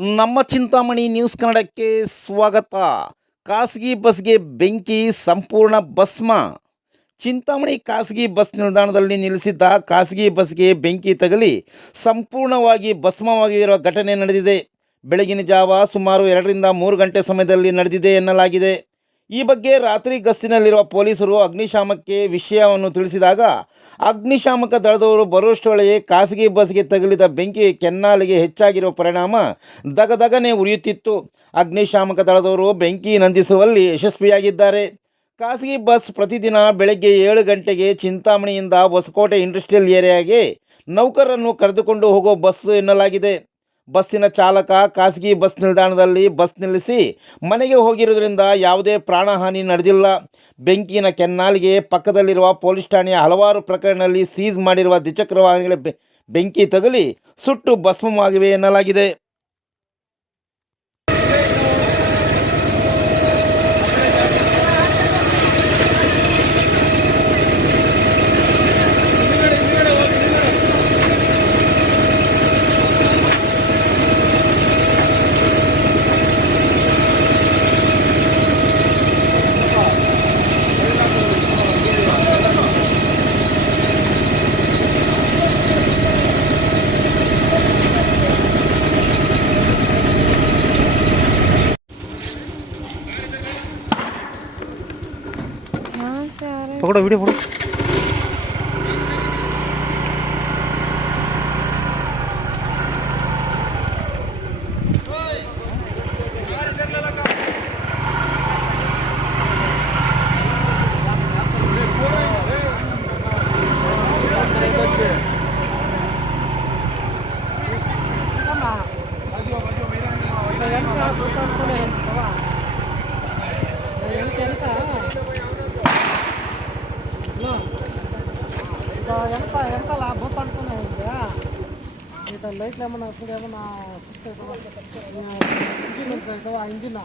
ನಮ್ಮ ಚಿಂತಾಮಣಿ ನ್ಯೂಸ್ ಕನ್ನಡಕ್ಕೆ ಸ್ವಾಗತ. ಖಾಸಗಿ ಬಸ್ಗೆ ಬೆಂಕಿ, ಸಂಪೂರ್ಣ ಭಸ್ಮ. ಚಿಂತಾಮಣಿ ಖಾಸಗಿ ಬಸ್ ನಿಲ್ದಾಣದಲ್ಲಿ ನಿಲ್ಲಿಸಿದ್ದ ಖಾಸಗಿ ಬಸ್ಗೆ ಬೆಂಕಿ ತಗಲಿ ಸಂಪೂರ್ಣವಾಗಿ ಭಸ್ಮವಾಗಿರುವ ಘಟನೆ ನಡೆದಿದೆ. ಬೆಳಗಿನ ಜಾವ ಸುಮಾರು ಎರಡರಿಂದ ಮೂರು ಗಂಟೆ ಸಮಯದಲ್ಲಿ ನಡೆದಿದೆ ಎನ್ನಲಾಗಿದೆ. ಈ ಬಗ್ಗೆ ರಾತ್ರಿ ಗಸ್ತಿನಲ್ಲಿರುವ ಪೊಲೀಸರು ಅಗ್ನಿಶಾಮಕ್ಕೆ ವಿಷಯವನ್ನು ತಿಳಿಸಿದಾಗ, ಅಗ್ನಿಶಾಮಕ ದಳದವರು ಬರುವಷ್ಟರೊಳಗೆ ಖಾಸಗಿ ಬಸ್ಗೆ ತಗುಲಿದ ಬೆಂಕಿ ಕೆನ್ನಾಲಿಗೆ ಹೆಚ್ಚಾಗಿರುವ ಪರಿಣಾಮ ದಗದಗನೆ ಉರಿಯುತ್ತಿತ್ತು. ಅಗ್ನಿಶಾಮಕ ದಳದವರು ಬೆಂಕಿ ನಂದಿಸುವಲ್ಲಿ ಯಶಸ್ವಿಯಾಗಿದ್ದಾರೆ. ಖಾಸಗಿ ಬಸ್ ಪ್ರತಿದಿನ ಬೆಳಗ್ಗೆ ಏಳು ಗಂಟೆಗೆ ಚಿಂತಾಮಣಿಯಿಂದ ಹೊಸಕೋಟೆ ಇಂಡಸ್ಟ್ರಿಯಲ್ ಏರಿಯಾಗೆ ನೌಕರರನ್ನು ಕರೆದುಕೊಂಡು ಹೋಗೋ ಬಸ್ಸು ಎನ್ನಲಾಗಿದೆ. ಬಸ್ಸಿನ ಚಾಲಕ ಖಾಸಗಿ ಬಸ್ ನಿಲ್ದಾಣದಲ್ಲಿ ಬಸ್ ನಿಲ್ಲಿಸಿ ಮನೆಗೆ ಹೋಗಿರುವುದರಿಂದ ಯಾವುದೇ ಪ್ರಾಣಹಾನಿ ನಡೆದಿಲ್ಲ. ಬೆಂಕಿನ ಕೆನ್ನಾಲಿಗೆ ಪಕ್ಕದಲ್ಲಿರುವ ಪೊಲೀಸ್ ಠಾಣೆಯ ಹಲವಾರು ಪ್ರಕರಣದಲ್ಲಿ ಸೀಜ್ ಮಾಡಿರುವ ದ್ವಿಚಕ್ರ ವಾಹನಗಳ ಬೆಂಕಿ ತಗುಲಿ ಸುಟ್ಟು ಭಸ್ಮವಾಗಿವೆ ಎನ್ನಲಾಗಿದೆ. यहाँ से आ रहे पकड़ो वीडियो पकड़ो ఎంత ఎంత బస్ అనుకున్నా ఇట లైట్లు ఏమన్నా ఇప్పుడు ఏమన్నా ఇంజిన్.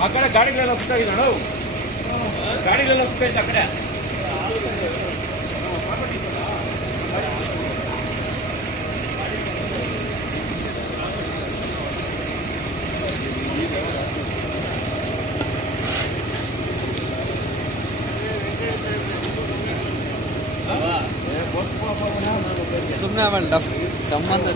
ಆ ಕಡೆ ಗಾಡಿಗಳೆಲ್ಲ ಸುತ್ತಾಗಿದೆ ನೋಡು ಗಾಡಿಗಳೆಲ್ಲ ಸುತ್ತೈತೆ ಆ ಕಡೆ ಸುಮ್ಮನೆ ಆಮೇಲೆ ಡಫ್ ಡಮ್ ಅಂತ